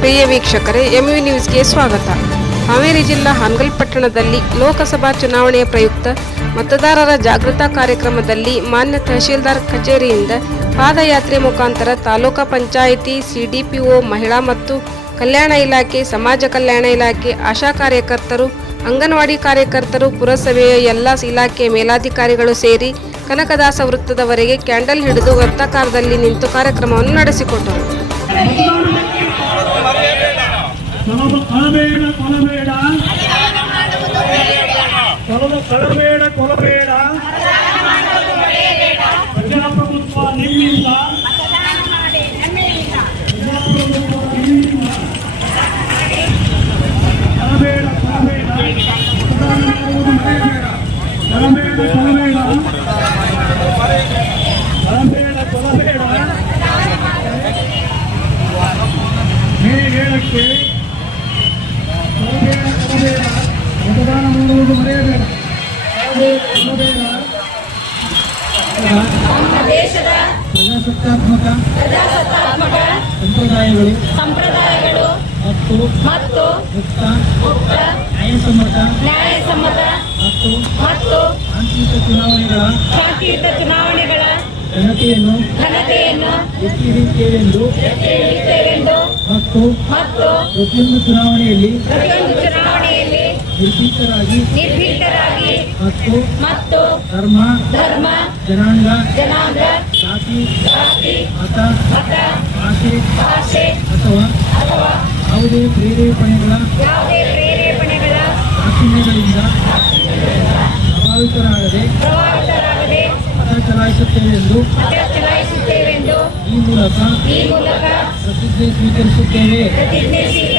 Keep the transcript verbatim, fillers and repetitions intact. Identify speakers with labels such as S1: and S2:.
S1: ಪ್ರಿಯ ವೀಕ್ಷಕರೇ, ಎಂವಿ ನ್ಯೂಸ್ಗೆ ಸ್ವಾಗತ. ಹಾವೇರಿ ಜಿಲ್ಲಾ ಹಾನಗಲ್ ಪಟ್ಟಣದಲ್ಲಿ ಲೋಕಸಭಾ ಚುನಾವಣೆಯ ಪ್ರಯುಕ್ತ ಮತದಾರರ ಜಾಗೃತಾ ಕಾರ್ಯಕ್ರಮದಲ್ಲಿ ಮಾನ್ಯ ತಹಶೀಲ್ದಾರ್ ಕಚೇರಿಯಿಂದ ಪಾದಯಾತ್ರೆ ಮುಖಾಂತರ ತಾಲೂಕಾ ಪಂಚಾಯಿತಿ, ಸಿಡಿಪಿಒ, ಮಹಿಳಾ ಮತ್ತು ಕಲ್ಯಾಣ ಇಲಾಖೆ, ಸಮಾಜ ಕಲ್ಯಾಣ ಇಲಾಖೆ, ಆಶಾ ಕಾರ್ಯಕರ್ತರು, ಅಂಗನವಾಡಿ ಕಾರ್ಯಕರ್ತರು, ಪುರಸಭೆಯ ಎಲ್ಲ ಇಲಾಖೆ ಮೇಲಾಧಿಕಾರಿಗಳು ಸೇರಿ ಕನಕದಾಸ ವೃತ್ತದವರೆಗೆ ಕ್ಯಾಂಡಲ್ ಹಿಡಿದು ವೃತ್ತಾಕಾರದಲ್ಲಿ ನಿಂತು ಕಾರ್ಯಕ್ರಮವನ್ನು ನಡೆಸಿಕೊಟ್ಟರು.
S2: ಕೊಲಬೇಡ ಕೊಲಬೇಡ ಕಳಬೇಡ ಕೊಲಬೇಡ ಪ್ರಜಾಪ್ರಭುತ್ವ ನಿಮ್ಮಿಂದ ಕಳಬೇಡ ಕೊಲಬೇಡ ಕಳಬೇಡ ಕೊಲಬೇಡ ಕಳಬೇಡ ಕೊಲಬೇಡ ಹೇಳಕ್ಕೆ ಮತದಾನ ಮಾಡುವುದು ಮರೆಯಬೇಡ.
S3: ದೇಶದ
S2: ಪ್ರಜಾಸತ್ತಾತ್ಮಕ ಸಂಪ್ರದಾಯಗಳು
S3: ಸಂಪ್ರದಾಯಗಳು
S2: ಮತ್ತು
S3: ಮತ್ತು
S2: ಮುಕ್ತ
S3: ಮುಕ್ತ
S2: ನ್ಯಾಯಸಮ್ಮತ
S3: ನ್ಯಾಯಸಮ್ಮತ
S2: ಮತ್ತು
S3: ಮತ್ತು
S2: ಶಾಂತಿಯುತ ಚುನಾವಣೆಗಳ
S3: ಶಾಂತಿಯುತ ಚುನಾವಣೆಗಳ
S2: ಘನತೆಯನ್ನು
S3: ಘನತೆಯನ್ನು
S2: ಎತ್ತಿ ಹಿಡಿಯುತ್ತೇವೆಂದು
S3: ಹಿಡಿಯುತ್ತೇವೆಂದು
S2: ಮತ್ತು
S3: ಮತ್ತು
S2: ಪ್ರತಿಯೊಂದು ಚುನಾವಣೆಯಲ್ಲಿ
S3: ಪ್ರತಿಯೊಂದು ಚುನಾವಣೆಯಲ್ಲಿ
S2: ನಿರ್ಭೀತರಾಗಿ
S3: ನಿರ್ಭೀತರಾಗಿ
S2: ಮತ್ತು
S3: ಮತ್ತು
S2: ಧರ್ಮ
S3: ಧರ್ಮ
S2: ಜನಾಂಗ
S3: ಜನಾಂಗ
S2: ಜಾತಿ
S3: ಜಾತಿ
S2: ಮತ
S3: ಮತ
S2: ಭಾಷೆ
S3: ಭಾಷೆ
S2: ಅಥವಾ
S3: ಅಥವಾ
S2: ಯಾವುದೇ ಪ್ರೇರೇಪಣೆಗಳ
S3: ಯಾವುದೇ ಪ್ರೇರೇಪಣೆಗಳ
S2: ಆಚರಣೆಗಳಿಂದ ಪ್ರಭಾವಿತರಾಗದೆ
S3: ಪ್ರಭಾವಿತರಾಗದೆ
S2: ಮತ ಚಲಾಯಿಸುತ್ತೇವೆಂದು
S3: ಮತ ಚಲಾಯಿಸುತ್ತೇವೆಂದು
S2: ಈ ಮೂಲಕ
S3: ಈ ಮೂಲಕ
S2: ಪ್ರತಿಜ್ಞೆ ಸ್ವೀಕರಿಸುತ್ತೇವೆ.
S3: ಪ್ರತಿಜ್ಞೆ